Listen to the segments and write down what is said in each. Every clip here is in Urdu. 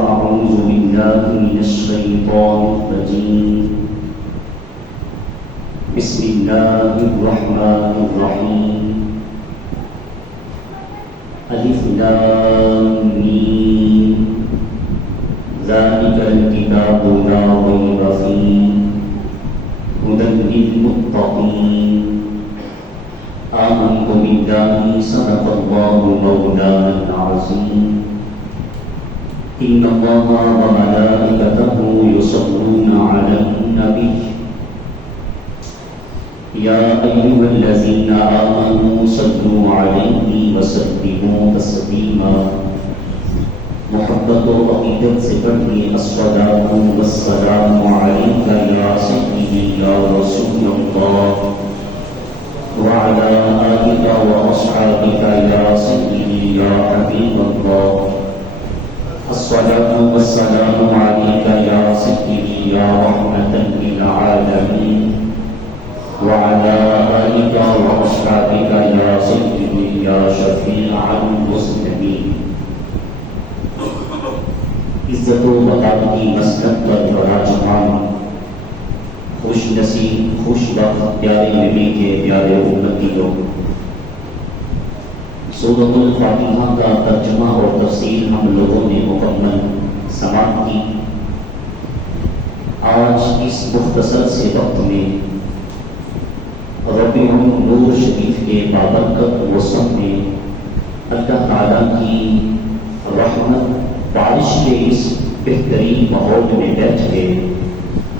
فأعوذ بالله من الشيطان الرجيم بسم الله الرحمن الرحيم ألف لام ميم ذلك الكتاب لا ريب فيه هدى للمتقين آمنت بالله صدق الله مولانا العظيم إن الله وملائكته يصلون على النبي يا أيها الذين آمنوا صلوا عليه وسلموا تسليما محبت و عقیدت سے پڑھیے الصلاۃ والسلام علیک یا سیدی یا رسول اللہ وعلى آلك وأصحابك يا سيدي يا حبيب الله الصلاة والسلام عليك يا سيدي يا رحمة للعالمين وعلى آلك وأصحابك يا سيدي يا شفيع المسلمين عزت و وقار کی مسند پر براجمان خوش نصیب خوش وقت پیارے نبی کے پیارے امتی لوگ، سورۃ الفاتحہ کا ترجمہ اور تفسیر ہم لوگوں نے مکمل سماعت کی۔ آج اس مختصر سے وقت میں ربیع النور شریف کے بابرکت موسم میں اللہ تعالیٰ کی رحمت بارش کے اس بہترین ماحول میں بیٹھ کے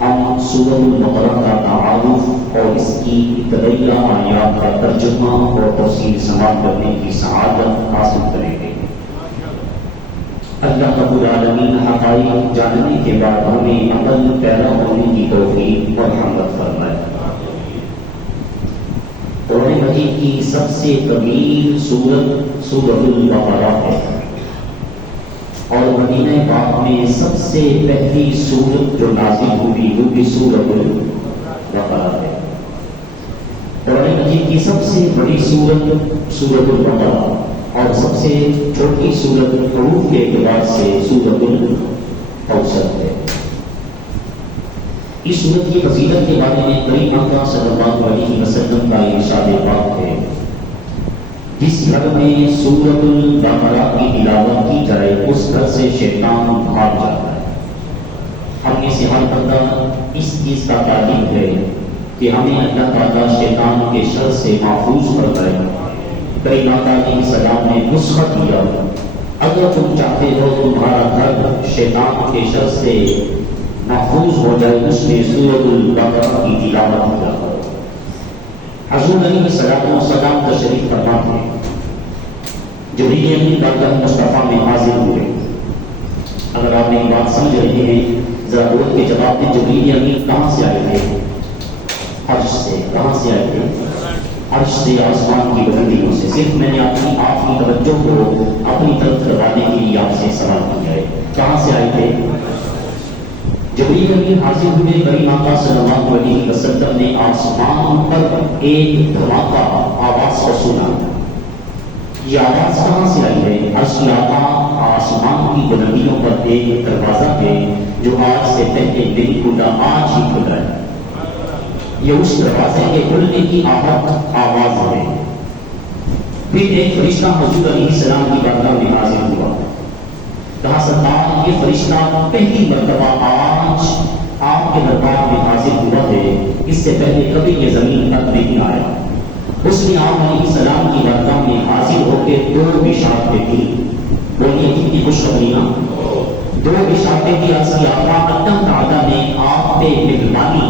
ہم سورۃ البقرہ کا تعارف اور اس کی ابتدائیہ آیات کا ترجمہ اور تفسیر سماعت کرنے کی سعادت حاصل کریں گے۔ اللہ رب العالمین حقائق جاننے کے بعد ہمیں عمل پیرا ہونے کی توفیق اور رحمت فرمائے۔ قرآن مجید کی سب سے طویل سورۃ البقرہ ہے اور مدینہ پاک میں سب سے پہلی سورت جو نازل ہوئی وہ بھی سورۃ البقرہ ہے۔ قرآن مجید کی سب سے بڑی سورت سورۃ البقرہ اور سب سے چھوٹی سورت حروف کے اعتبار سے سورۃ الکوثر ہے۔ اس سورت کی فضیلت کے بارے میں کریم آقا صلی اللہ علیہ وسلم کا ارشاد پاک ہے، جس گھر میں سورۃ البقرہ کی تلاوت کی جائے اس گھر سے شیطان بھاگ جاتا ہے۔ ہم میں سے ہر بندہ اس چیز کا طالب ہے کہ ہمیں اللہ تعالیٰ شیطان کے شر سے محفوظ فرمائے۔ کریم آقا علیہ السلام نے نسخہ دیا، اگر تم چاہتے ہو تمہارا گھر شیطان کے شر سے محفوظ ہو جائے اس میں سورۃ البقرہ کی تلاوت کیا کرو۔ حضور علیہ السلام تشریف فرما تھے، جبریل امین بارگاہ مصطفیٰ میں حاضر ہوئے۔ اگر آپ ایک بات سمجھ رہے ہیں ذرا بول کے جواب دیں، جبریل امین کہاں سے آئے تھے؟ عرش سے۔ کہاں سے آئے تھے؟ عرش سے، آسمان کی بلندیوں سے۔ صرف میں نے آپ کی توجہ کو اپنی طرف کروانے کے لیے آپ سے سوال کیا ہے، کہاں سے آئے تھے؟ جبریل امین حاضر ہوئے، کریم آقا صلی اللہ علیہ وسلم نے آسمان پر ایک دھماکہ آواز کو سنا۔ یہ آواز کہاں سے آئی ہے؟ عرش کی آقا آسمان کی بلندیوں پر ایک دروازہ ہے جو آج سے پہلے نہیں کھلا، آج ہی کھل رہا ہے۔ یہ اس دروازے کے کھلنے کی آواز ہے۔ پھر ایک فرشتہ حضور علیہ السلام کی بارگاہ میں حاضر ہوا، کہا سرکار یہ فرشتہ پہلی مرتبہ آج آپ کے دربار میں حاضر ہوا ہے، اس سے پہلے کبھی یہ زمین پر نہیں آیا۔ اس نے آپ علیہ السلام کی بارگاہ میں حاضر ہو کے دو بشارتیں دی۔ بولیے کتنی خوشخبریاں! دو بشارتیں دی۔ عرض کی آقا اللہ تعالیٰ نے آپ پہ مہربانی،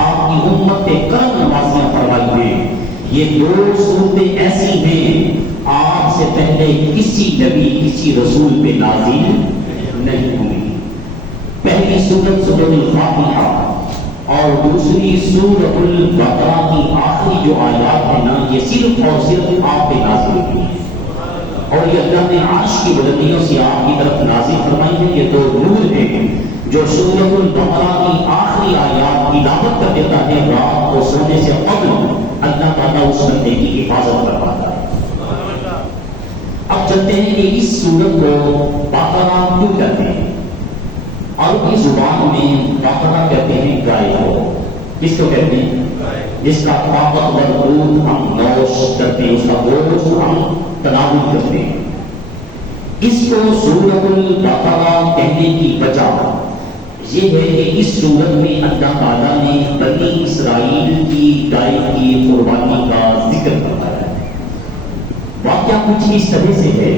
آپ کی امت پہ کرم نوازیاں فرمائی ہیں۔ یہ دو صورتیں ایسی ہیں آپ سے پہلے کسی نبی کسی رسول پہ نازل نہیں ہوئی۔ پہلی سورت سورۃ الفاتحہ اور دوسری سورۃ البقرہ کی آخری جو آیات ہے نا، یہ صرف اور صرف آپ پہ نازل ہوئی ہے اور یہ اللہ نے عرش کی بلندیوں سے آپ کی طرف نازل فرمائی ہے۔ یہ دو نور ہیں جو سورۃ البقرہ کی آخری آیات تلاوت کر دیتا ہے، رات کو سونے سے قبل اللہ تعالیٰ اس بندے کی حفاظت کرواتا ہے۔ اب چلتے ہیں کہ اس سورت کو بقرہ کیوں کہتے ہیں؟ عربی زبان میں بقرہ کہتے ہیں گائے کو. کس کو کہتے ہیں؟ جس کا طاقتور دودھ ہم نوش کرتے ہیں، اس کا گوشت ہم تناول کرتے ہیں. اس کو سورۃ البقرہ کہنے کی وجہ یہ ہے کہ اس سورت میں اللہ تعالیٰ نے بنی اسرائیل کی گائے کی قربانی کا ذکر کروایا ہے. واقعہ کچھ اس طرح سے ہے،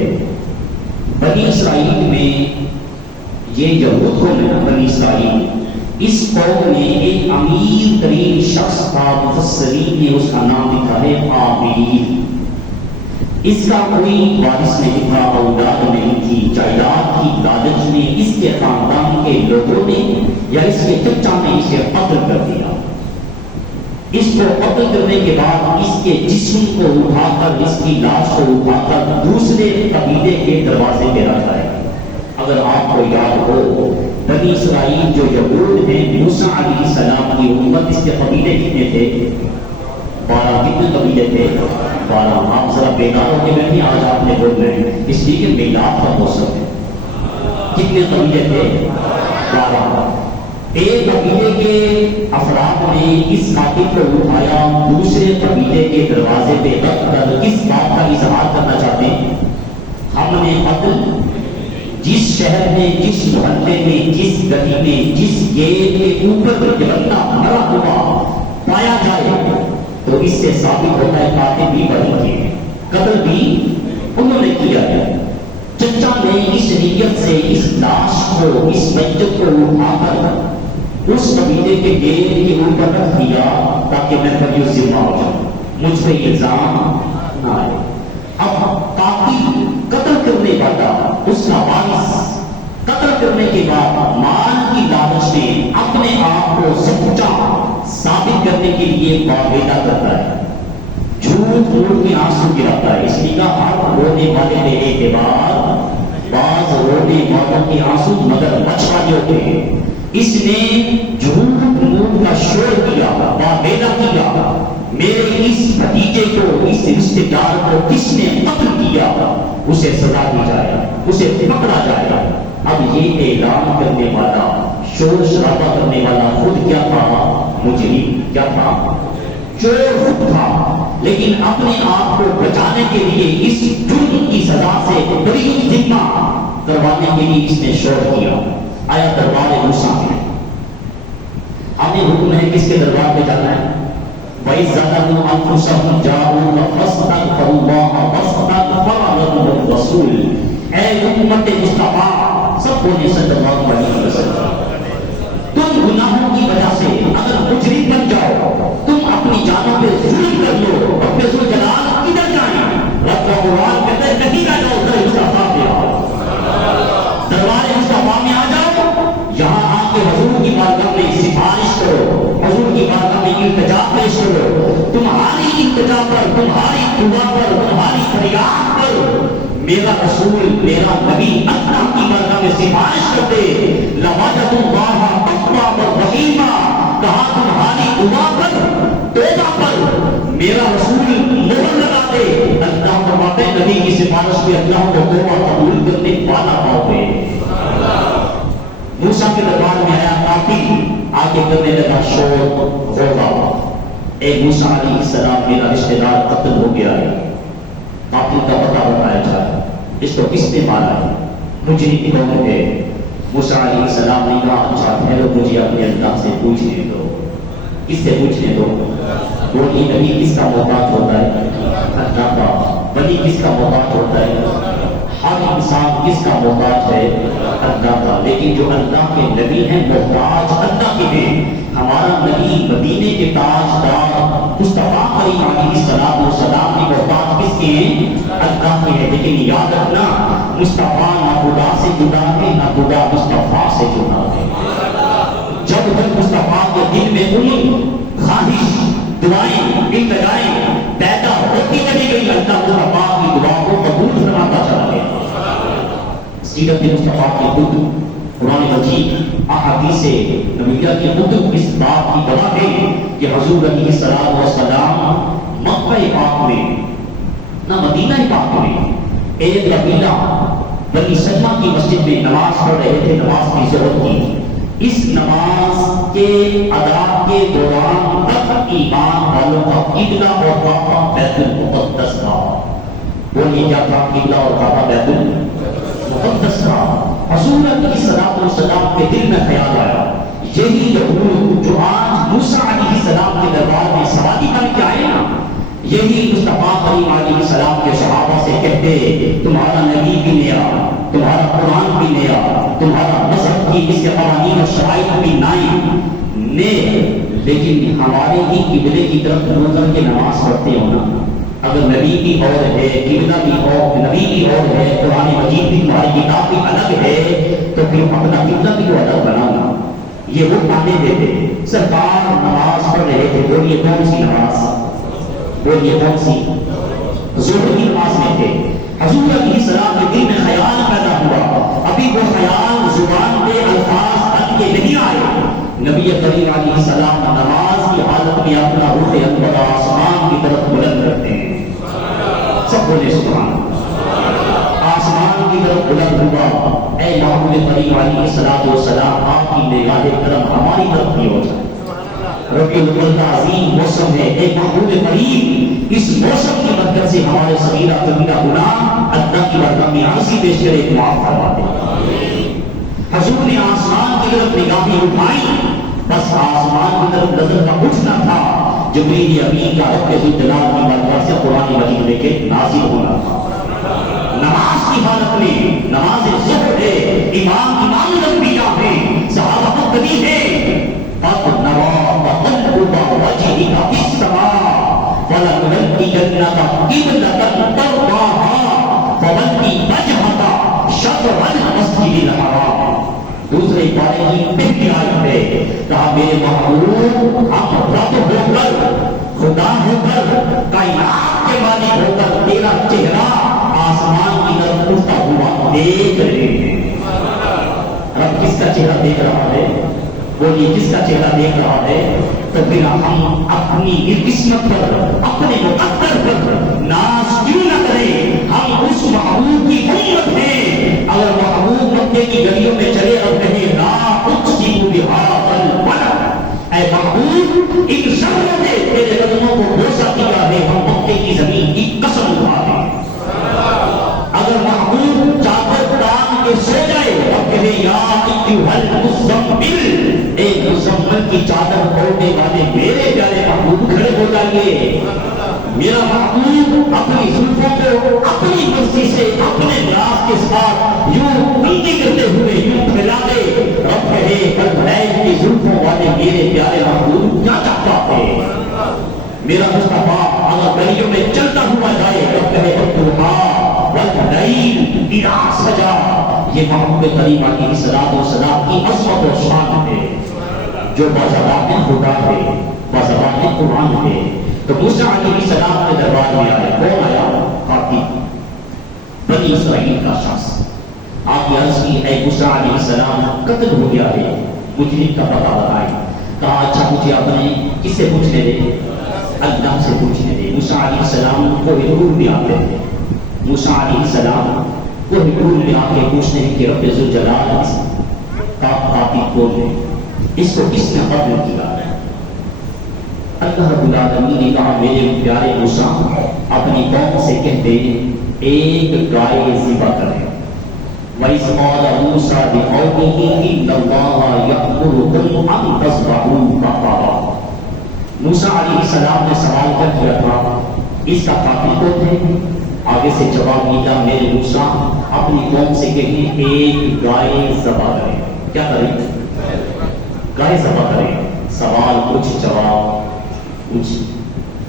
بنی اسرائیل میں یہ یہود قوم ہے، بنی اسرائیل، اس قوم میں ایک امیر ترین شخص تھا. مفسرین نے اس کا نام لکھا ہے قابیل. اس کا کوئی وارث نہیں تھا، اولاد نہیں تھی. جائیداد کی لالچ میں اس کے خاندان کے لوگوں نے یا اس کے چچا نے اسے قتل کر دیا. اس کو قتل کرنے کے بعد اس کے جسم کو اٹھا کر، اس کی لاش کو اٹھا کر دوسرے قبیلے کے دروازے پہ رکھا ہے. اگر آپ کو یاد ہو، بنی اسرائیل جو یہود ہیں، موسیٰ علیہ السلام کی امت، اس کے قبیلے کتنے تھے؟ 12. کتنے قبیلے تھے؟ 12. آپ ذرا بیدار ہو کے بیٹھیں، آج آپ نے بول رہے ہیں اس لیے کہ میلاد کا موسم ہے. کتنے قبیلے تھے؟ 12. ایک قبیلے کے افراد نے اس قاتل کو اٹھایا، دوسرے قبیلے کے دروازے پہ رکھ کر کس بات کا اظہار کرنا چاہتے ہیں؟ ہم نے قتل جس شہر میں، جس محلے میں، جس گلی میں، جس گیٹ کے اوپر یہ بندہ مرا ہوا پایا جائے تو اس سے ثابت ہوتا ہے قاتل بھی وہی تھے، قتل بھی انہوں نے کیا ہے. چچا نے اس نیت سے اس لاش کو، اس میت کو اٹھا کر اس قبیلے کے گیٹ کے اوپر رکھ دیا تاکہ میں پر یہ ذمہ ہو جاؤں، مجھ پہ الزام نہ آئے. اب قاتل قتل کرنے والا، اس کا وارث قتل کرنے کے بعد مال کی لالچ میں اپنے آپ کو سچا ثابت کرنے کے لیے باویدہ کرتا ہے، جھوٹ موٹ کے آنسو گراتا ہے. اس لیے ہر رونے والے پہ اعتبار، بعض رونے والوں کے آنسو مگر بچ والے ہوتے ہیں. اس نے جھوٹ موٹ کا شور کیا، باویدہ کیا، میرے اس بھتیجے کو، اس رشتے دار کو کس نے قتل کیا، اسے سزا دی جائے، اسے پکڑا جائے. اب یہ اعلان کرنے والا، شور شرابہ کرنے والا خود کیا تھا؟ مجرم. کیا تھا؟ چور خود تھا، لیکن اپنے آپ کو بچانے کے لیے اس جرم کی سزا سے بری ذمہ کروانے کے لیے اس نے شور کیا. آیا دربار موسیٰ میں. ہمیں حکم ہے کس کے دربار پہ جانا ہے؟ وَإِذْ ظَلَمُوا أَنفُسَهُمْ جَاءُوكَ فَاسْتَغْفَرُوا اللَّهَ وَاسْتَغْفَرَ لَهُمُ الرَّسُولُ. اے امت مصطفیٰ سب کو صلی اللہ علیہ وسلم، تم گناہوں کی وجہ سے اگر مجرم بن جاؤ، تم اپنی جانوں پہ ظلم کر لو، رب ذوالجلال کدھر جائیں؟ رب قرآن کہتے ہیں نہیں آ جاؤ، در مصطفیٰ پہ آؤ، دربار مصطفیٰ میں آ جاؤ. یہاں آ کے حضور کی بارگاہ میں سفارش کرو، حضور کی بارگاہ میں التجا پیش کرو. تمہاری التجا پر، تمہاری دعا پر، تمہاری فریاد پر میرا رسول، میرا نبی اللہ کی بارگاہ میں سفارش کرتے. لوجدوا اللہ توابا رحیما، کہا تمہاری دعا پر، توبہ پر میرا رسول مہر لگاتے. اللہ فرماتے نبی کی سفارش پہ اللہ کو توبہ قبول کرنے والا پاؤ. موسیٰ کے دربار میں آیا قاتل، آگے کرنے لگا شور ہوگا، اے موسیٰ علیہ السلام میرا رشتہ دار قتل ہو گیا ہے، قاتل کا پتہ بتایا جائے، اس کو کس نے مارا ہے، مجرم کون ہے؟ موسیٰ علیہ السلام نے کہا اچھا ٹھہرو، مجھے اپنے اللہ سے پوچھنے دو. کس سے پوچھنے دو؟ بولی نبی کس کا محتاج ہوتا ہے؟ اللہ کا. ولی کس کا محتاج ہوتا ہے؟ ہر انسان کس کا محتاج ہے؟ اللہ کا. لیکن جو اللہ کے نبی ہیں محتاج اللہ کے ہیں. ہمارا نبی مدینے کے تاجدار مصطفیٰ کریم علیہ السلام کی محتاج کس کے ہیں؟ اللہ کے ہیں. لیکن یاد رکھنا مصطفیٰ نہ خدا سے جدا ہے، نہ خدا مصطفیٰ سے جدا ہے. جب تک مصطفیٰ کے دل میں امید، خواہش، دعائیں، التجائیں پیدا ہوتی چلی گئی، اللہ مصطفیٰ کی دعا کو قبول فرماتا چلا گیا. سیرت مصطفیٰ کی کتب، قرآن مجید، احادیث نبویہ کی کتب اس بات کی گواہ ہے کہ حضور علیہ السلام مکہ پاک میں نہ مدینہ پاک میں ایک قبیلہ بنی سلمہ کی مسجد میں نماز پڑھ رہے تھے، نماز کی ضرورت کی۔ اس نماز کے ادا کے دوران تک ایمان والوں کا قبلہ اور کعبہ بیت المقدس تھا۔ بولیے کیا تھا؟ قبلہ اور کعبہ بیت المقدس تھا۔ حضور علیہ السلام کے دل میں خیال آیا، یہی یہود جو آج موسیٰ علیہ السلام کے دربار میں سواری کر کے آئے نا، یہی مصطفیٰ کریم علیہ السلام کے صحابہ سے کہتے تمہارا نبی بھی نیا، تمہارا قرآن بھی نیا، تمہارا مذہب کی اس کے قوانین اور شرائط بھی نئے، لیکن ہمارے ہی قبلے کی طرف نظر کے نماز پڑھتے ہو نا۔ اگر نبی کی اور ہے، قبلہ بھی اور نبی کی اور ہے، قرآن مجید بھی تمہاری کتاب بھی الگ ہے، تو پھر اپنا قبلہ بھی تو الگ بنانا۔ یہ وہ مانے دیتے۔ سرکار نماز پڑھ رہے تھے، بولیے کون سی نماز؟ بولیے کون سی؟ ظہر کی نماز میں تھے۔ حضور علیہ السلام کے دل میں خیال پیدا ہوا، ابھی وہ خیال زبان پہ الفاظ بن کے نہیں آئے۔ نبی کریم علیہ السلام نماز کی حالت میں اپنا روح اکبر آسمان کی طرف بلند کرتے ہیں۔ سب بولے سبحان اللہ۔ آسمان کی طرف بلند ہوا، اے محمود کریم علیہ السلام، آپ کی نگاہ کرم ہماری طرف بھی ہو جائے۔ ربیع الاول کا عظیم موسم ہے، اے محبوب کریم، اس موسم کی برکت سے ہمارے صغیرہ کبیرہ گناہ اللہ کی بارگاہ میں عرضی پیش کرے، معاف فرما دے۔ حضور نے آسمان کی طرف نگاہیں اٹھائی، بس آسمان کی طرف نظر کا اٹھنا تھا، جبریل امین کا رب ذوالجلال کی بارگاہ سے قرآن مجید لے کے نازل ہونا تھا۔ نماز کی حالت میں، نماز ظہر ہے، امام الانبیاء ہے، صحابہ مقتدی ہے، قد نوى وقلبك وجهك في السماء فلنولينك قبلة ترضاها فول وجهك شطر المسجد الحرام۔ دوسرے پارے کی پہلی آیت ہے، کہا میرے محبوب ہم رب ہو کر، خدا ہو کر، کائنات کے مالک ہو کر تیرا چہرہ آسمان کی طرف اٹھتا ہوا دیکھ رہے ہیں۔ رب کس کا چہرہ دیکھ رہا ہے؟ بولیے کس کا چہرہ دیکھ رہا ہے؟ تو پھر ہم اپنی قسمت پر، اپنے مقدر پر ناز کیوں نہ کریں؟ ہم اس محبوب کی امت ہیں۔ اگر محبوب مکے کی گلیوں میں چلے اور کہے لا اقسم بہذا البلد، اے محبوب ان شہروں نے تیرے قدموں کو بوسہ کیا ہے، ہم مکے کی زمین کی قسم اٹھا دیں۔ اگر محبوب چادر تان کے سو جائے اور کہے یا ایھا المزمل، اے مزمل کی چادر اوڑھنے والے میرے پیارے محبوب کھڑے ہو جائیے۔ میرا محبوب اپنی زلفوں کو اپنی مرضی سے اپنے ناز کے ساتھ یوں بلندی کرتے ہوئے یوں پھیلا دے، رب کہے بلبلائے کی زلفوں والے میرے پیارے محبوب کیا چاہتا ہے؟ میرا مصطفیٰ اگر گلیوں میں چلتا ہوا جائے، رب کہے عبداللہ واللیل اذا سجا۔ یہ محبوب کریم علیہ السلام کی عظمت و شان ہے، جو بازبان خدا ہے، بازبان قرآن ہے۔ تو موسیٰ علیہ السلام کے دربار میں آئے، کون آیا؟ قاتل، بنی اسرائیل کا شخص۔ آپ نے عرض کی اے موسیٰ علیہ السلام قتل ہو گیا ہے، مجرم کا پتہ بتائیں۔ کہا اچھا مجھے اپنے کس سے پوچھنے دے؟ اللہ سے پوچھنے دے۔ موسیٰ علیہ السلام کو حضور میں آتے تھے، موسیٰ علیہ السلام کو حضور میں آ کے پوچھتے ہیں کہ رب ذوالجلال کا قاتل کون ہے، اس کو کس نے قتل کیا؟ اللہ رب العالمین نے کہا میرے پیارے موسیٰ اپنی قوم سے کہہ دے ایک گائے ذبح کریں۔ وَإِذْ قَالَ مُوسَىٰ لِقَوْمِهِ إِنَّ اللَّهَ يَأْمُرُكُمْ أَن تَذْبَحُوا بَقَرَةً۔ موسیٰ علیہ السلام نے سوال کر کیا تھا اس کا قاتل کون ہے؟ آگے سے جواب ملا میرے موسیٰ اپنی قوم سے کہیں ایک گائے ذبح کریں۔ کیا کریں؟ گائے ذبح کریں۔ سوال کچھ جواب کچھ۔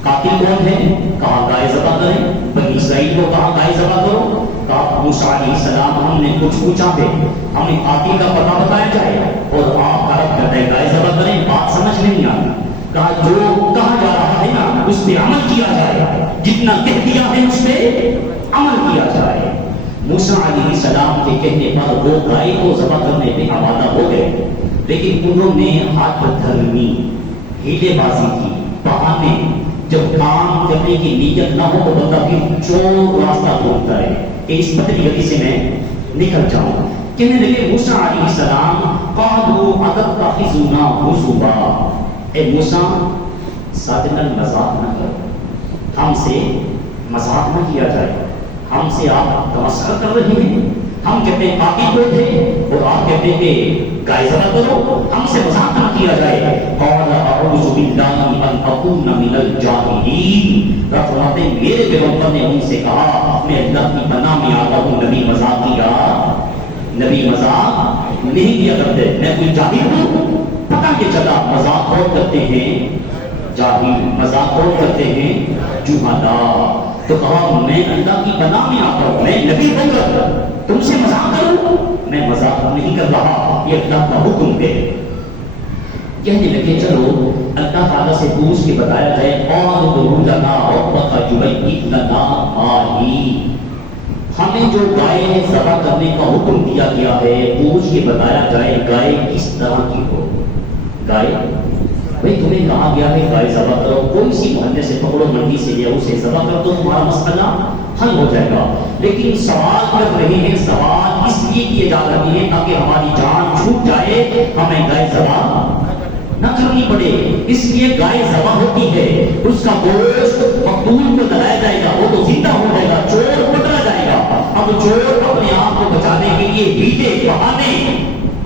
قاتل کون ہے؟ کہا گائے ذبح کریں۔ بنی اسرائیل کو کہا گائے ذبح کرو۔ کہا موسیٰ علیہ السلام ہم نے کچھ پوچھا ہے، ہمیں قاتل کا پتہ بتایا جائے اور آپ طرف کرتے ہیں گائے ذبح کریں، بات سمجھ نہیں آئی۔ کہا جو کہا جا رہا ہے نا اس پہ عمل کیا جائے، جتنا کہہ دیا ہے اس پہ عمل کیا جائے۔ موسیٰ علیہ السلام کے کہنے پر وہ گائے کو ذبح کرنے پہ آمادہ ہو گئے، لیکن انہوں نے ہاتھ دھرمی، ہیلے بازی کی، بہانے۔ جب کام کرنے کی نیت نہ ہو تو بندہ پھر چور راستہ ڈھونڈتا ہے کہ اس پتلی گلی سے میں نکل جاؤں. کہنے لگے موسیٰ علیہ السلام قالوا اتتخذنا ہزوا، اے موسیٰ ساتھ مذاق نہ کرو، ہم سے مذاق نہ کیا جائے، ہم سے آپ تمسخر کر رہے ہیں. ہم کہتے ہیں پاکی کو تھے اور آپ کہتے ہیں کہ گائے ذبح کرو، ہم سے مذاق نہ کیا جائے. قال اعوذ باللہ ان اکون من الجاہلین، رب فرماتے ہیں میرے پیغمبر نے ان سے کہا میں اللہ کی پناہ میں آتا ہوں، نبی مذاق کیا، نبی مذاق نہیں کیا کرتے. میں کوئی جاہل ہوں؟ پتہ کہ چلا مذاق کون کرتے ہیں؟ جاہل. مذاق کون کرتے ہیں؟ جہالا. تو کہا میں اللہ کی پناہ میں آتا ہوں، میں نبی ہوں گا، تم سے مذاق کروں؟ میں مذاق نہیں کر رہا، یہ اللہ کا حکم ہے. کہنے لگے چلو اللہ تعالیٰ سے پوچھ کے بتایا جائے. اور ادعو لنا ربک یبین لنا ما ہی، ہمیں جو گائے ذبح کرنے کا حکم دیا گیا ہے پوچھ کے بتایا جائے گائے کس طرح کی ہو. گائے بھئی تمہیں کہا گیا ہے گائے ذبح کرو، کوئی سی محلے سے پکڑو، منڈی سے لے اسے ذبح کر دو، تمہارا مسئلہ حل ہو جائے گا. لیکن سوال کر رہے ہیں، سوال اس لیے کیے جا رہے ہیں تاکہ ہماری جان چھوٹ جائے، ہمیں گائے ذبح نہ کرنی پڑے. اس لیے گائے ذبح ہوتی ہے، اس کا گوشت مقتول کو لگایا جائے گا، وہ تو زندہ ہو جائے گا، چور پکڑا جائے گا. اب چور اپنے آپ کو بچانے کے لیے ہیلے بہانے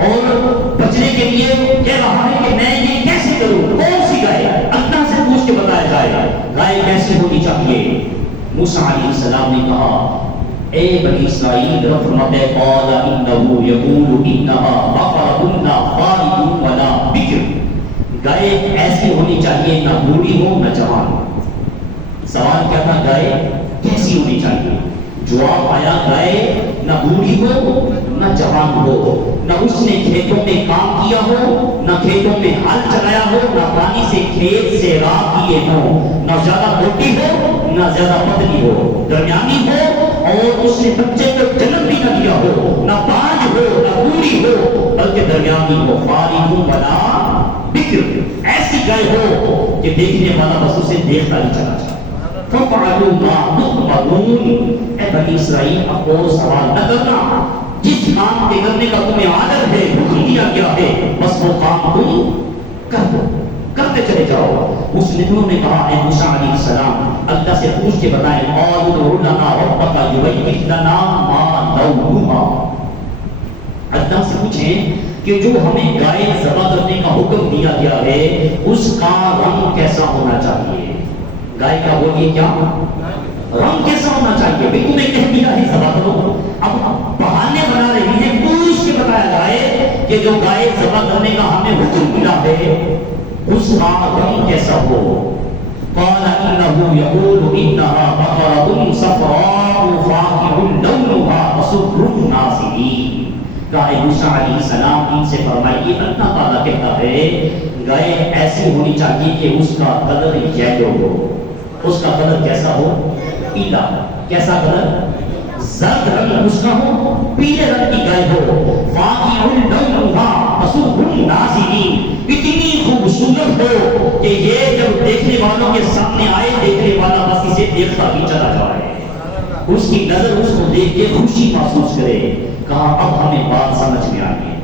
اور بچنے کے لیے کہہ رہا ہے کہ میں یہ کیسے کروں؟ کون سی گائے؟ اللہ سے پوچھ کے بتایا جائے گائے کیسے ہونی چاہیے. موسیٰ علیہ السلام نے کہا اے بنی اسرائیل، رب فرماتے ہیں قال انه یقول انها بقرۃ فارض ولا بکر، گائے ایسی ہونی چاہیے نہ بوڑھی ہو نہ جوان. سوال کیا تھا؟ گائے کیسی ہونی چاہیے؟ جواب آیا گائے نہ بوڑھی ہو نہ جوان ہو، نہ اس نے کھیتوں میں کام کیا ہو، نہ کھیتوں میں ہل چلایا ہو، نہ پانی سے کھیت سے راہ کیے ہوں، نہ زیادہ موٹی ہو نہ زیادہ پتلی ہو، درمیانی ہو، اور اس نے بچے کو جنم بھی نہ دیا ہو، نہ بانجھ ہو نہ بوڑھی ہو بلکہ درمیانی ہو. فارغ ولا بکر، ایسی گائے ہو کہ دیکھنے والا بس اسے دیکھتا ہی چلا جائے. فَفَعَلُوا مَا تُؤْمَرُونَ، اے بنی اسرائیل اب اور سوال نہ کرنا، جس کام کے کرنے کا تمہیں عادت ہے، حکم دیا گیا ہے، بس وہ کام تم کر دو، کرتے چلے جاؤ. اس نے انہوں نے کہا اے موسیٰ علیہ السلام اللہ سے پوچھ کے بتائیں قالوا ادع لنا ربک یبین لنا ما لونھا، اللہ سے پوچھیں کہ جو ہمیں گائے ذبح کرنے کا حکم دیا گیا ہے اس کا رنگ کیسا ہونا چاہیے. گائے کا بولیے کیا رنگ کیسا ہونا چاہیے؟ بھئی تمہیں کہہ دیا ہے ذبح کرو، اب بہانے بنا رہی ہیں. پوچھ کے بتایا جائے کہ جو گائے ذبح کرنے کا ہمیں حکم ملا ہے اس کا رنگ کیسا ہو. قال انه يقول انها بقرة صفراء فاقع لونها تسر الناظرين. گائے موسیٰ علیہ السلام ان سے فرمائیے اللہ تعالیٰ کہتا ہے گائے ایسی ہونی چاہیے کہ اس کا کلر یلو ہو. اس کا کلر کیسا ہو؟ پیلا. کیسا کلر؟ زرد رنگ اس کا ہو، پیلے رنگ کی گائے ہو. فاقع لونها تسر الناظرین، اتنی خوبصورت ہو کہ یہ جب دیکھنے والوں کے سامنے آئے دیکھنے والا بس اسے دیکھتا بھی چلا جائے، اس کی نظر اس کو دیکھ کے خوشی محسوس کرے. کہا اب ہمیں بات سمجھ میں آئی ہے،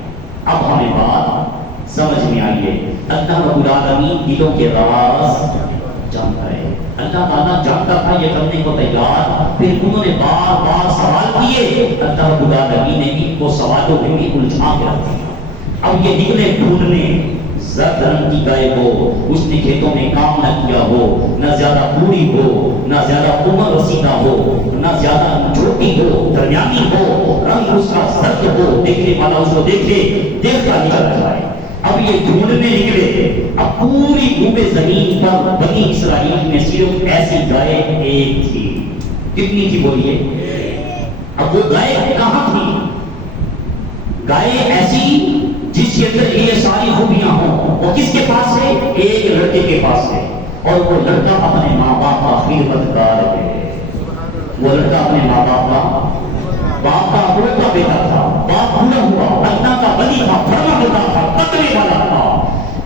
اب ہمیں بات سمجھ میں آئی ہے. اللہ رب العالمین دلوں کے راز جانتا ہے. اللہ تعالیٰ جانتا تھا یہ کرنے کو تیار، پھر انہوں نے بار بار سوال کیے. اللہ رب العالمین نے ان کو سوالوں میں بھی الجھا کے رکھ دیا. اب یہ نکلے ڈھونڈنے زرد رنگ کی گائے ہو، اس نے کھیتوں میں کام نہ کیا ہو، نہ زیادہ بوڑھی ہو نہ زیادہ عمر رسیدہ ہو، نہ زیادہ چھوٹی ہو، درمیانی ہو، رنگ اس کا زرد ہو، دیکھنے والا اس کو دیکھے دیکھتا ہی چلا جائے. اب یہ ڈھونڈنے نکلے. اب پوری گوبے زمین پر بنی اسرائیل میں صرف ایسی گائے ایک تھی. کتنی تھی بولیے؟ اب وہ گائے کہاں تھی؟ گائے ایسی جس کے اندر یہ ساری خوبیاں ہوں، وہ کس کے پاس ہے؟ ایک لڑکے کے پاس ہے، اور وہ لڑکا اپنے ماں باپ کا خدمتگار ہے. وہ لڑکا اپنے ماں باپ کا اکلوتا بیٹا تھا. باپ بوڑھا ہوا، اللہ کا ولی تھا، فرما بردار تھا، تقوی والا تھا.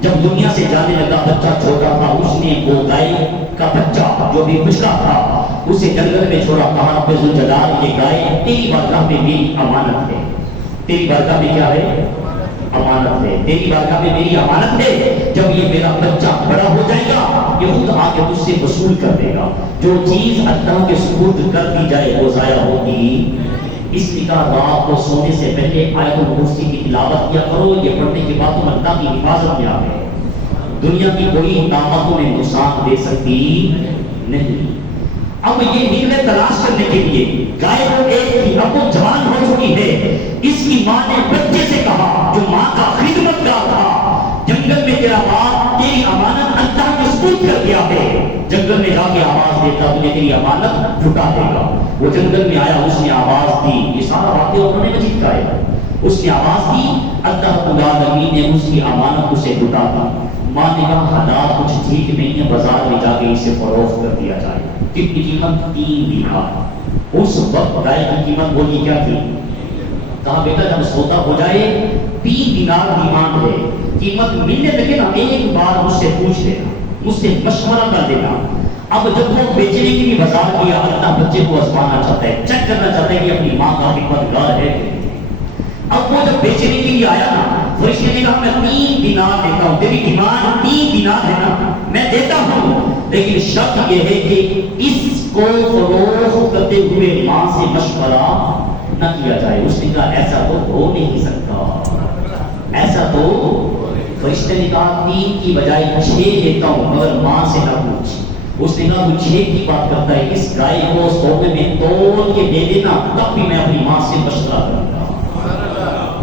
جب دنیا سے جانے لگا بچہ چھوٹا تھا، اس نے وہ گائے کا بچہ جو بھی کچلا تھا اسے جنگل میں چھوڑا. کہا رب ذوالجلال یہ گائے تیری بارگاہ میں میری امانت ہے. تیری بارگاہ میں کیا ہے؟ امانت ہے. تیری بارگاہ میں میری امانت ہے. جب یہ میرا بچہ بڑا ہو جائے گا یہ خود آ کے مجھ سے وصول کر دے گا. جو چیز اللہ کے سپرد کر دی جائے وہ ضائع ہوگی. اس لیے رات کو سونے سے پہلے آیت الکرسی کی تلاوت کیا کرو. یہ پڑھنے کے بعد تم اللہ کی حفاظت میں آ گئے. دنیا کی کوئی طاقتوں نے نقصان دے سکتی نہیں. اب یہ نیلے تلاش کرنے کے لیے گائے کو ایک تھی اب وہ جوان ہو چکی ہے. اس کی ماں نے بچے سے کہا جو ماں کا خدمت گار تھا جنگل میں تیرا باپ تیری امانت اللہ کے سپرد کر دیا ہے. جنگل میں جا کے آواز دیتا تجھے تیری امانت لٹا دے گا. وہ جنگل میں آیا اس نے آواز دی. یہ سارا واقعہ انہوں نے مجید کا ہے. اس نے آواز دی اللہ العالمین نے اس کی امانت اسے لٹا دی. ماں نے کہا حالات کچھ ٹھیک نہیں ہے بازار میں جا کے اسے فروخت کر دیا جائے. کتنی قیمت؟ 3 دینار. اس وقت گائے کی قیمت بولی کیا تھی؟ کہا بیٹا جب سودا ہو جائے 3 دینار ڈیمانڈ ہے. قیمت ملنے لگے نا ایک بار مجھ سے پوچھ لینا, مجھ سے مشورہ کر دینا. اب جب وہ بیچنے کی بھی بازار کیا اللہ بچے کو آزمانا چاہتا ہے, چیک کرنا چاہتا ہے کہ اپنی ماں کا خدمت گار ہے. اب وہ جب بیچنے کے لیے آیا نا فرشتے نے کہا میں 3 دینار دیتا ہوں. تیری ڈیمانڈ 3 دینار ہے نا میں دیتا ہوں, لیکن شرط یہ ہے کہ اس کو فروخت کرتے ہوئے ماں سے مشورہ نہ کیا جائے. اس نے کہا ایسا تو ہو نہیں سکتا. ایسا تو فرشتے نے کہا 3 کی بجائے 6 دیتا ہوں مگر ماں سے نہ پوچھ. اس نے کہا تو 6 کی بات کرتا ہے, اس گائے کو سونے میں توڑ کے دے دینا تب بھی میں اپنی ماں سے مشورہ کروں گا.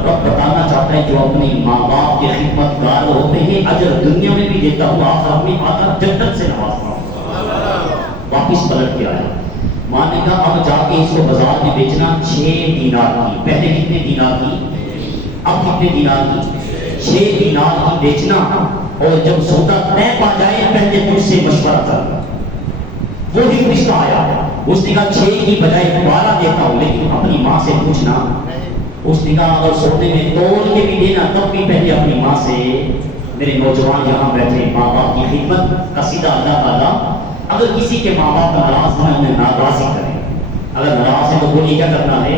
رب بتانا چاہتا ہے جو اپنی ماں باپ کے خدمت گار ہوتے ہیں اجر دنیا میں بھی دیتا ہوں آخرت میں آتا جنت سے نوازتا ہوں. واپس پلٹ کے آیا. ماں نے کہا اب جا کے اس کو بازار میں بیچنا 6 دینار کی. پہلے کتنے دینار کی, اب کتنے دینار کی؟ 6 دینار کی بیچنا. اور جب سودا طے پا جائے پہلے تجھ سے مشورہ کرنا. وہی فرشتہ آیا. اس نے کہا 6 کی بجائے 12 دیتا ہوں لیکن اپنی ماں سے پوچھنا. اس نے کہا اگر سونے میں توڑ کے بھی دینا تب بھی پہلے اپنی ماں سے. میرے نوجوان یہاں بیٹھے ماں باپ کی خدمت کا سیدھا اللہ تعالیٰ اگر کسی کے ماں باپ ناراض ہیں انہیں ناراضی کریں. اگر ناراض ہے تو بولیے کیا کرنا ہے؟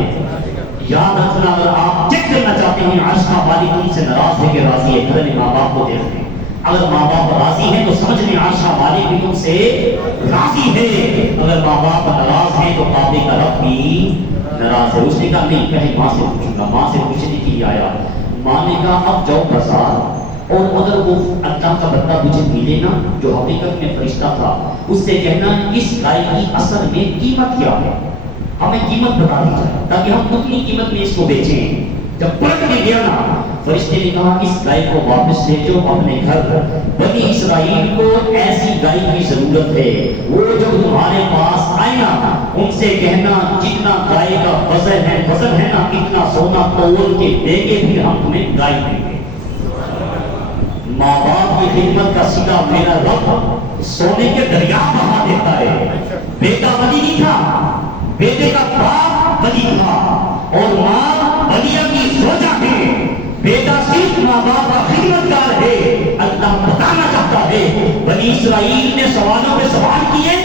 یاد رکھنا اگر آپ چیک کرنا چاہتے ہیں عرش کا مالک ان سے ناراض ہے کہ راضی ہے پہلے ماں باپ کو دیکھ لیں. اگر ماں باپ راضی ہیں تو سمجھ لیں عرش کا مالک بھی ان سے راضی ہے. اگر ماں باپ ناراض ہیں تو کعبے کا رب بھی ناراض ہے. اس نے کہا نہیں پہلے ماں سے پوچھوں گا. ماں سے پوچھنے کے لیے آیا. ماں نے کہا اب جاؤ بازار اور اگر وہ اللہ کا بندہ مجھے ملے نا جو حقیقت میں فرشتہ تھا اس سے کہنا اس گائے کی اصل میں قیمت کیا ہے ہمیں قیمت بتا دی جائے تاکہ ہم کتنی قیمت میں اس کو بیچیں. جب پلٹ کے گیا نا فرشتے نے کہا اس گائے کو واپس لے جاؤ اپنے گھر. بنی اسرائیل کو ایسی گائے کی ضرورت ہے وہ جب تمہارے پاس آئے نا ان سے کہنا جتنا گائے کا وزن ہے نا اتنا سونا تول کے دے کے بھی ہم تمہیں گائے دیں گے. ماں باپ کی خدمت کا سیدھا میرا رب سونے کے دریا بہا دیتا ہے. بیٹا ولی نہیں تھا, بیٹے کا باپ ولی تھا اور ماں ولیہ کی زوجہ ہے. بیٹا صرف ماں باپ کا خدمت گار ہے. اللہ بتانا چاہتا ہے بنی اسرائیل نے سوالوں پہ سوال کیے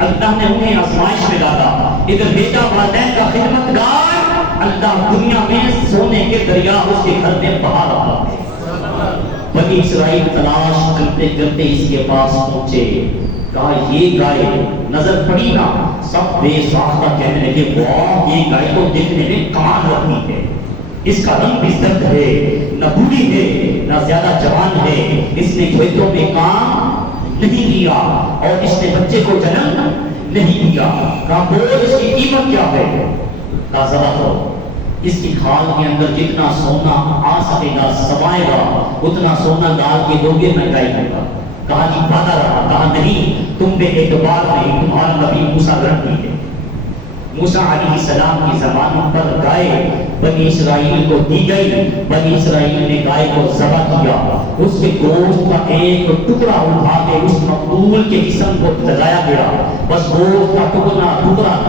اللہ نے انہیں آزمائش میں ڈالا. ادھر بیٹا والدین کا خدمت گار اللہ دنیا میں سونے کے دریا اس کے گھر میں بہا رہا ہے. بنی اسرائیل تلاش کرتے کرتے اس کے پاس پہنچے. کہا یہ گائے نظر پڑی نا سب بے ساختہ کہنے لگے واہ یہ گائے تو دیکھنے میں کمال رکھتی ہے. اس کا رنگ بھی زرد ہے نہ بوڑھی ہے نہ زیادہ جوان ہے. اس نے کھیتوں میں کام نہیں کیا اور اس نے بچے کو جنم نہیں دیا. کہا بول اس کی قیمت کیا ہے؟ کہا ذرا کرو اس کی کھال کے اندر جتنا سونا آ سکے گا سمائے گا اتنا سونا ڈال کے دو گے میں گائے کروں گا. کہا جی وعدہ رہا. کہا نہیں تم بے اعتبار نہیں تمہارا نبی موسیٰ گرنٹی ہے. موسیٰ علیہ السلام کی زبان پر گائے بنی اسرائیل کو دی گئی. بنی اسرائیل نے گائے کو ذبح کیا. اس کے گوشت کا ایک ٹکڑا اٹھا کے اس مقتول کے جسم کو لگایا گیا. بس گوشت کا ٹکڑا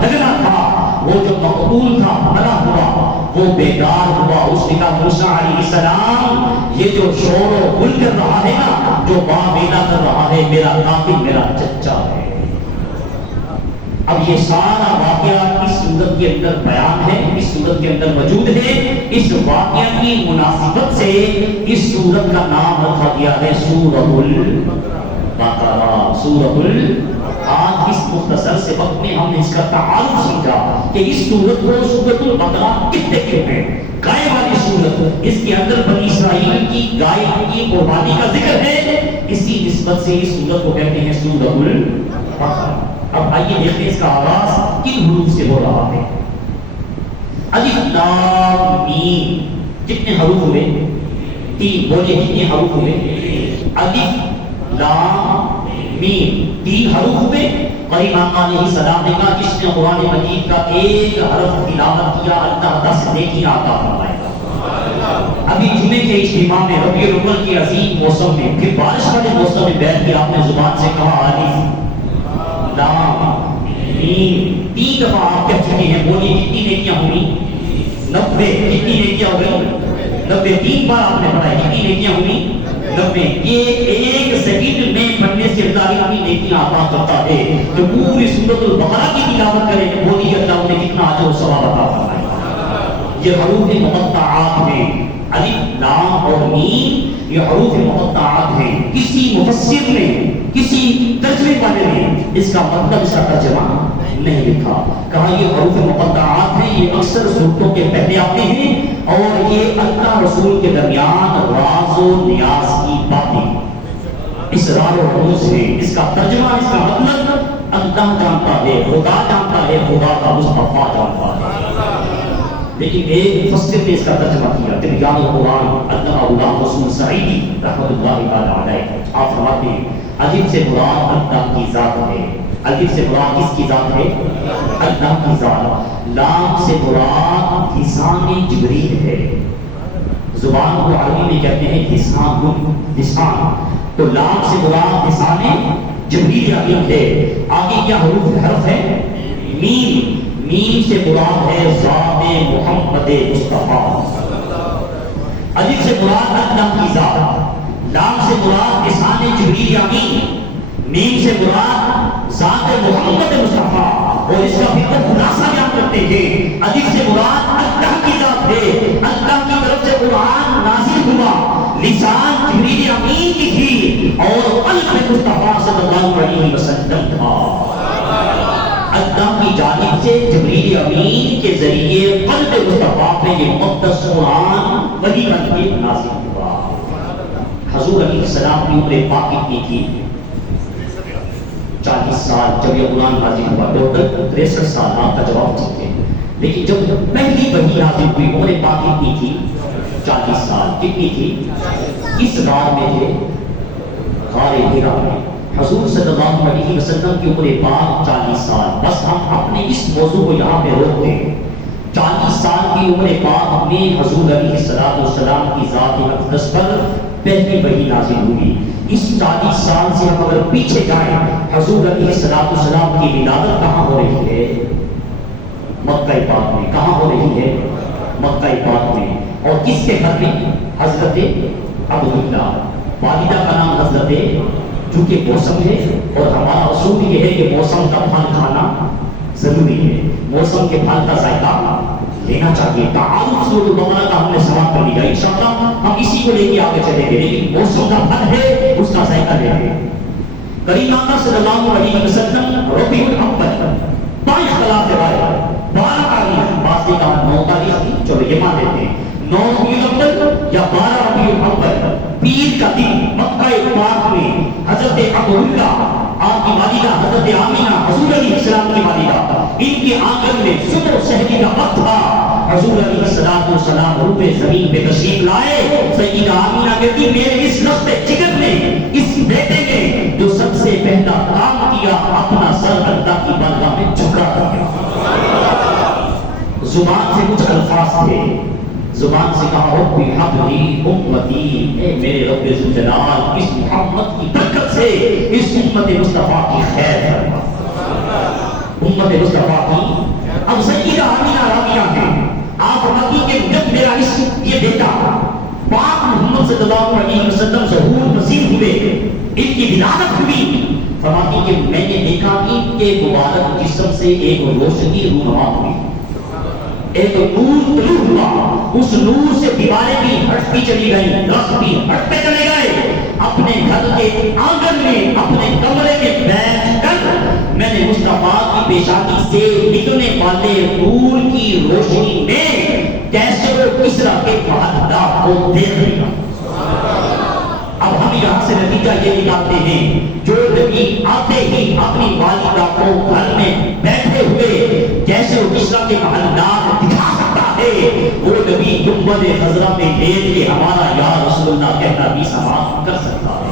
لگنا تھا. وہ جو مقتول تھا بھلا ہوا وہ بیدار ہوا. اس نے کہا موسیٰ علیہ السلام یہ جو شور و گل کر رہا ہے نا جو باں بینا کر رہا ہے میرا قاتل میرا چچا ہے. اب یہ سارا واقعہ اس سورت کے اندر بیان ہے، اس سورت کے اندر موجود ہے۔ اس واقعہ کی مناسبت سے اس سورت کا نام رکھا گیا ہے سورۃ البقرہ۔ سورۃ آج اس مختصر سے وقت میں ہم نے اس کا تعارف سمجھا کہ اس سورت کو سورۃ البقرہ کس دیکھتے ہیں؟ گائے والی سورت، اس کے اندر بنی اسرائیل کی گائے کی قربانی کا ذکر ہے، اسی نسبت سے اس سورت کو کہتے ہیں سورۃ البقرہ۔ اب آئیے دیکھتے ہیں اس کا آغاز کن حروف سے ہو رہا ہے۔ الف لام میم، کتنے حروف ہوئے؟ تین، بولے کتنے حروف ہوئے؟ الف لام میم، تین حروف ہوئے۔ اور امام علیہ السلام نے کہا جس نے قرآن مجید کا ایک حرف تلاوت کیا اللہ 10 نیکیاں عطا فرمائے گا۔ ابھی جمعے کے اجتماع میں ربیع الاول کے عظیم موسم میں، پھر بارش والے موسم میں بیٹھ کے آپ نے زبان سے کہا الف لام میم، تین دفعہ آپ کہہ چکے ہیں، بولیے کتنی نیکیاں ہوئی؟ 90۔ کتنی نیکیاں ہو گئی؟ 90۔ تین بار آپ نے پڑھا، کتنی نیکیاں ہوئی؟ 90۔ یہ ایک سیکنڈ میں پڑھنے سے اللہ اتنی نیکیاں عطا کرتا ہے کہ پوری سورۃ البقرہ کی تلاوت کرے کہ بولیے اللہ انہیں کتنا اجر و ثواب عطا فرمائے۔ یہ حروف مقطعات ہیں، الف لام اور میم، یہ حروف مقطعات ہیں۔ کسی مفسر نے، کسی ترجمے والے نے اس کا مطلب، اس کا ترجمہ نہیں لکھا، کہا یہ حروف مقطعات ہیں، یہ اکثر صورتوں کے پہلے آتے ہیں اور یہ اللہ رسول کے درمیان راز و نیاز کی باتیں، اسرار و رموز ہے۔ اس کا ترجمہ، اس کا مطلب اللہ جانتا ہے، خدا جانتا ہے، خدا کا مصطفیٰ جانتا ہے۔ لیکن ایک مفسر نے اس کا ترجمہ کیا، تبیان القرآن، علامہ غلام رسول سعیدی رحمۃ اللہ تعالی علیہ، آپ فرماتے ہیں الف سے مراد اللہ کی ذات ہے۔ الف سے مراد کس کی ذات ہے؟ اللہ کی ذات۔ لام سے مراد لسان جبریل ہے۔ زبان کو عربی میں کہتے ہیں لسان، تو لام سے مراد لسان جبریل امین ہے۔ آگے کیا حرف ہے؟ میم۔ میم سے مراد ہے ذات محمد مصطفیٰ۔ الف سے مراد اللہ کی ذات، لام سے مراد لسان جبریل امین، میم سے مراد ذات محمد مصطفیٰ۔ اور اس کا پھر خلاصہ کیا کرتے ہیں؟ الف سے مراد اللہ کی ذات ہے، اللہ کی طرف سے قرآن نازل ہوا، لسان جبریل امین کی تھی اور قلب مصطفیٰ صلی اللہ علیہ وسلم تھا۔ اللہ کی جانب سے جبریل امین کے ذریعے قلب مصطفیٰ پہ یہ مقدس قرآن وحی بن کے نازل ہوا۔ حضور علیہ السلام کی عمر پاک کتنی تھی؟ 40 سال۔ جب یہ قرآن نازل ہوا ٹوٹل 63 سال، آپ کا جواب ٹھیک ہے۔ لیکن جب پہلی وحی نازل ہوئی عمر پاک کتنی تھی؟ 40 سال۔ کتنی تھی؟ اس غار میں تھے، غار ہرا میں۔ حضور صلی اللہ علیہ وسلم کی عمر پاک 40 سال۔ بس ہم اپنے اس موضوع کو یہاں پہ روکتے ہیں۔ 40 سال کی عمر پاک میں حضور علیہ السلام کی ذات اقدس پر پہلی وحی نازل ہوئی۔ اس 40 سال سے ہم اگر پیچھے جائیں، حضور علیہ السلام کی ولادت کہاں ہو رہی ہے؟ مکہ پاک میں۔ کہاں ہو رہی ہے؟ مکہ پاک میں۔ اور کس کے گھر میں؟ حضرت عبداللہ۔ والدہ کا نام حضرت، چونکہ موسم ہے اور ہمارا اصول یہ ہے کہ موسم کا پھل کھانا ضروری ہے، موسم کے پھل کا ذائقہ لینا چاہیے۔ تعارف سورۃ البقرہ کا ہم نے سماعت کر لیا، انشاءاللہ ہم اسی کو لے کے آگے چلیں گے، لیکن موسم کا پھل ہے اس کا ذائقہ لیں گے۔ کریم آقا صلی اللہ علیہ وسلم ربیع الاول، با اختلاف رائے 12 تاریخ، بعض نے کہا 9 تاریخ تھی، چلو یہ مان لیتے ہیں 9 ربیع الاول یا 12 ربیع الاول، پیر کا دن مکہ پاک میں حضرت عبداللہ، آپ کی والدہ حضرت آمینہ، حضور علیہ السلام کی والدہ، ان کے آنگن میں صبح و سحری کا وقت تھا۔ حضور علیہ السلام روح زمین پہ تشریف لائے۔ سیدہ آمینہ کہتی میرے اس لخت جگر نے، اس بیٹے نے جو سب سے پہلا کام کیا اپنا سر اللہ کی بارگاہ میں جھکا دیا۔ زبان سے کچھ الفاظ تھے، زبان سے کہا رب حبلی امتی، اے میرے رب ذوالجلال اس محمد کی برکت سے اس امت مصطفیٰ کی خیر فرما، امت مصطفیٰ کی۔ اب سیدہ آمینہ راضیہ ہیں، آپ فرماتی کہ جب میرا اس یہ بیٹا پاک محمد صلی اللہ علیہ وسلم ظہور پذیر ہوئے، ان کی ولادت ہوئی، فرماتی کہ میں نے دیکھا کہ مبارک جسم سے ایک روشنی رونما ہوئی، ایک نور طلوع ہوا، اس نور سے دیواریں بھی ہٹتی چلی گئی، درخت بھی ہٹتے چلے گئے۔ اپنے گھر کے آنگن میں، اپنے کمرے میں بیٹھ کر میں نے مصطفیٰ کی پیشانی سے نکلنے والے نور کی روشنی میں کیسر و کسریٰ کے بادشاہ کو دیکھ لیا۔ اب ہم یہاں سے نتیجہ یہ نکالتے ہیں، جو نبی آتے ہی اپنی والدہ کو گھر میں بیٹھے ہوئے کیسر و کسریٰ کے محلات دکھا سکتا ہے، وہ نبی گنبد خضرا میں لیٹ کے ہمارا یا رسول اللہ کہنا بھی سماعت کر سکتا ہے۔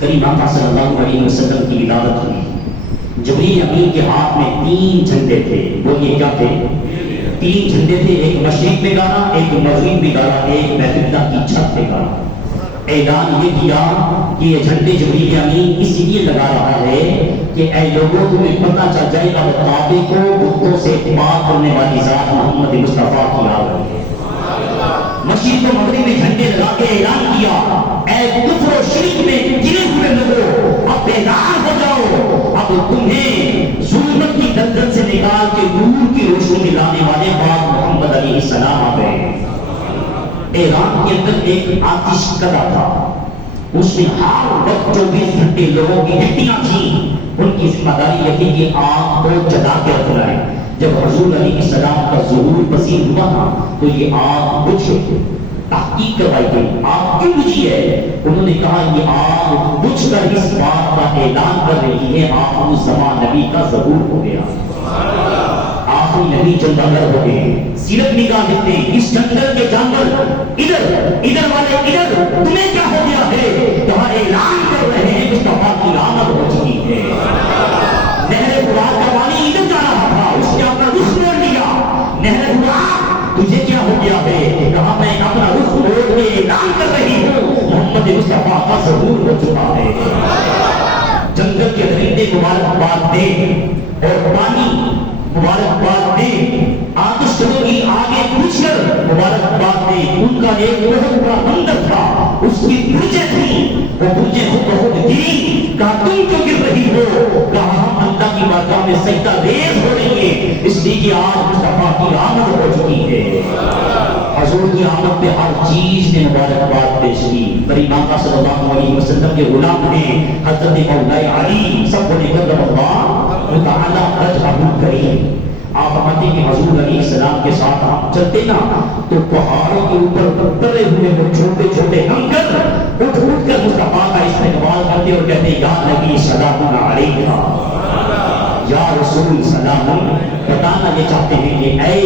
کریم آقا صلی اللہ علیہ وسلم کی ولادت ہوئی، جبریل امین کے ہاتھ میں 3 جھنڈے تھے، وہ یہ کیا تھے؟ 3 جھنڈے تھے، ایک مشرق میں گانا، ایک مغرب میں گانا، ایک بیت اللہ کی چھت پہ گانا۔ اعلان یہ کیا کہ یہ جھنڈے جبریل امین اس لیے لگا رہا ہے کہ اے لوگوں تمہیں پتہ چل جائے اب کعبے کو بتوں سے پاک کرنے والی ذات محمد مصطفیٰ کی آ رہی ہے۔ مشرق و مغرب میں جھنڈے لگا کے اعلان کیا، اے کفر و شرک میں گرے ہوئے لوگوں اب بیدار ہو جاؤ، اب تمہیں ظلمت کی دلدل سے نکال کے نور کی روشنی لانے والے پاک محمد علیہ السلام آ گئے۔ ایران کے اندر ایک آتش کدا تھا، اس میں ہر وقت 24 گھنٹے لوگوں کی ہڈیاں تھیں، ان کی ذمہ داری یہ تھی کہ آگ کو جلا کے رکھنا ہے۔ جب حضور علیہ السلام کا ظہور پذیر ہوا تھا تو یہ آگ بجھ تحقیق کروائی گئی، آگ کیوں بجھی ہے؟ انہوں نے کہا یہ آگ بجھ کر اس بات کا اعلان کر رہی ہے آخر الزمان نبی کا ظہور ہو گیا، آخری نبی جنگل ہو گئے۔ سیرت نگاہ دیتے ہیں، اس جنگل کے جانور ادھر والے ادھر، تمہیں کیا ہو گیا ہے؟ کہاں اعلان کر رہے ہیں مصطفیٰ کی آمد ہو چکی ہے۔ نہر فرات کا پانی ادھر جا رہا تھا، اس نے اپنا رخ موڑ لیا، نہر فرات تجھے کیا ہو گیا ہے؟ کہا میں اپنا رخ موڑ کے اعلان کر رہی ہوں محمد مصطفیٰ کا ظہور ہو چکا ہے۔ جنگل کے درندے مبارکباد دے اور پانی مبارکباد دے، آتش کدوں کی آگے پوچھ کر مبارکباد دے۔ ان کا ایک بہت بڑا بندر تھا، اس کی برجیں تھیں، وہ برجیں خود بہت گری، کہا تم کیوں گر رہی ہو؟ کہا ہم اللہ کی بارگاہ میں سجدہ ریز ہو رہی ہے، اس لیے کہ آج مصطفیٰ کی آمد ہو چکی ہے۔ حضور کی آمد پہ ہر چیز نے مبارکباد پیش کی۔ کریم آقا صلی اللہ علیہ وسلم کے غلام ہیں حضرت مولا علی سب کو لے کر اللہ تعالیٰ وجہہ کریم۔ آپ فرماتے ہیں کہ حضور علیہ السلام کے ساتھ ہم چلتے نا تو پہاڑوں کے اوپر تلے ہوئے وہ چھوٹے چھوٹے کنکر اٹھ اٹھ کر مصطفیٰ کا استقبال کرتے اور کہتے یا نبی سلام علیکہ، یا رسول سلام۔ بتانا یہ چاہتے ہیں کہ اے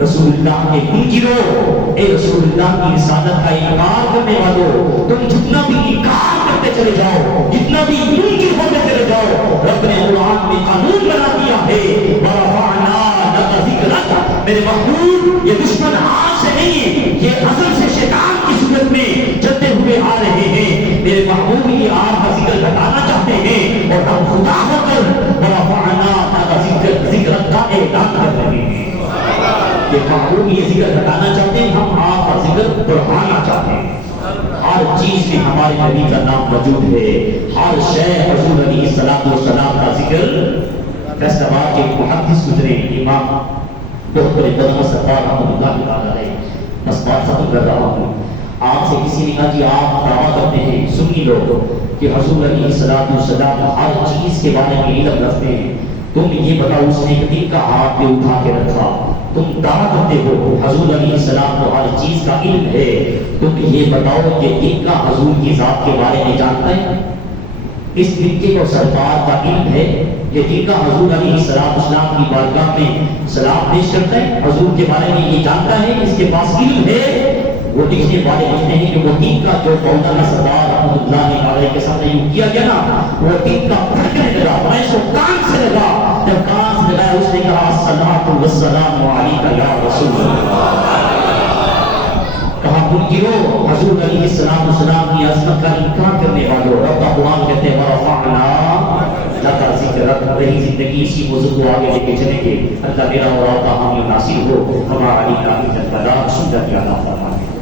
رسول اللہ کے منکرو، اے رسول اللہ کی رسالت کا انکار کرنے والوں، تم جتنا بھی انکار کرتے چلے جاؤ، جتنا بھی منکر ہوتے چلے جاؤ، رب نے قرآن میں قانون بنا دیا ہے ورفعنا لک ذکرک۔ میرے محبوب یہ دشمن آج سے نہیں، یہ ازل سے شیطان کی صورت میں چلتے ہوئے آ رہے ہیں۔ میرے محبوب یہ آپ کا ذکر گھٹانا چاہتے ہیں اور ہم خدا ہو کر ورفعنا لک ذکرک کا اعلان کر رہے ہیں۔ یہ محبوب یہ ذکر گھٹانا چاہتے ہیں، ہم آپ کا ذکر بڑھانا چاہتے ہیں۔ ہر چیز میں ہمارے نبی کا نام موجود ہے، ہر شے حضور علیہ السلام کا ذکر۔ فیصلہ آباد کے محدث گزرے امام بہت بڑے قدم سرکار رحمۃ اللہ علیہ، بس بات ختم کر رہا ہوں۔ آپ سے کسی نے کہا کہ آپ دعویٰ کرتے ہیں سنی لوگ کہ حضور علیہ السلام ہر چیز کے بارے میں علم رکھتے ہیں، تم یہ بتاؤ اس نے ایک دن کا ہاتھ پہ اٹھا کے رکھا، تم دعویٰ کرتے ہو حضور علیہ السلام کو ہر چیز کا علم ہے، تم یہ بتاؤ یہ دن کا حضور کی ذات کے بارے میں جانتا ہے؟ اس دن کے کو سرکار کا علم ہے، یہ دن کا حضور علیہ السلام کی بارگاہ میں سلام پیش کرتا ہے، حضور کے بارے میں یہ جانتا ہے، اس کے پاس علم ہے۔ وہ لکھنے والے لکھتے ہیں کہ وہ دن کا جو مولانا سردار رحمۃ اللہ علیہ کے ساتھ یوں کیا گیا نا، وہ دن کا پھٹنے لگا، میں اس کو کان سے لگا، جب کان سے لگایا اس نے کہا الصلاۃ والسلام علیک یا رسول اللہ۔ کہا منکرو حضور علیہ السلام کی عظمت کا انکار کرنے والوں، رب کا قرآن کہتے ہیں ورفعنا لک ذکرک، رہی زندگی اسی موضوع کو آگے لے کے چلیں گے. اللہ میرا اور آپ کا حامی و ناصر ہو. ہمارا علی کا عزت بلا سنت عطا فرمائے.